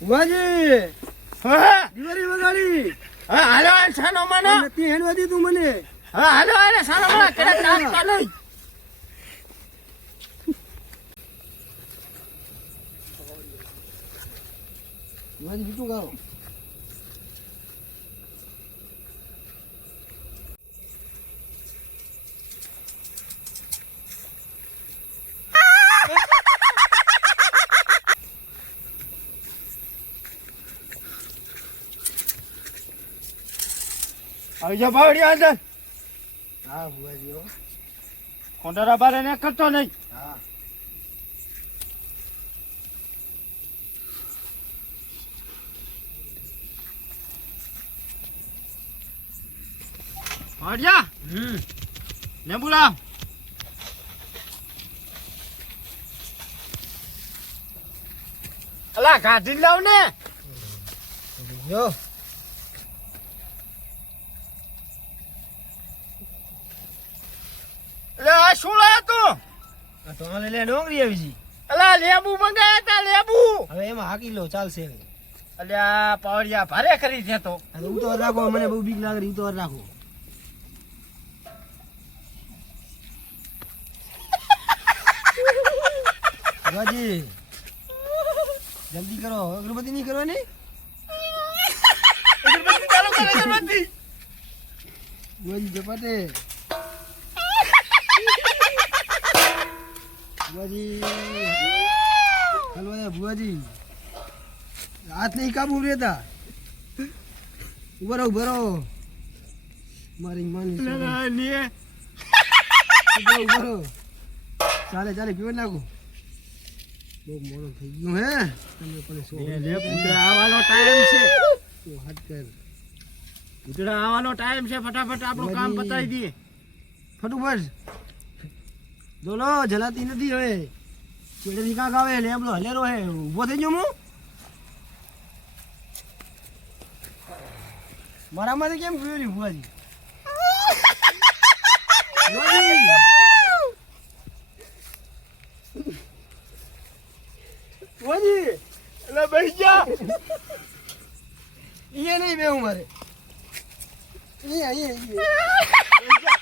વાજી હા દિવાળી વગાડી હા હાલો આ સાનો માનો નથી હેડવા દીધું મને હા હાલો આ સાનો માનો કેડે કામ ચાલુ વાજી બીજું ગાઓ આવી જા બાવડી અંદર હા ભુવાજી હો કોંડારા બારે ને કરતો નહીં હા હરિયા ને બોલા અલા કાઢી લાવ ને જો અલે આ શું લાયો તું આ તો આલે લે ડોંગરી આવી છે અલા લેબુ મંગાયા તા લેબુ હવે એમાં હાકી લો ચાલશે હવે અલે આ પાવડિયા ભારે કરી દે તો હવે ઉતાવળ રાખો મને બહુ બીક લાગે ઉતાવળ રાખો ભુવાજી જલ્દી કરો અગરબત્તી નહીં કરવાની અગરબત્તી ચાલુ કરે અગરબત્તી ભુવાજી ચપાટે ભુવાજી હલવા ભુવાજી હાથ નહીં કાબુ રહેતા ઉભો રહો મારી માની ઉભો રહો ચાલે પીવા નાખો બહુ મોડું થઈ ગયું હે તમે પણ ઉતરા આવવાનો ટાઈમ છે હાથ કર ઉતરા આવવાનો ટાઈમ છે ફટાફટ આપણું કામ પતાવી દઈએ ફટુફટ જોલો જલાતી નથી હવે ચેડેથી કાંક આવે લેબડો હલેરો હે ઊભો થઈ ગયો હું મારામાંથી કેમ ગયું ભુવાજી ભુવાજી એટલે બેસી જા એ નહીં બેવું મારે અહીંયા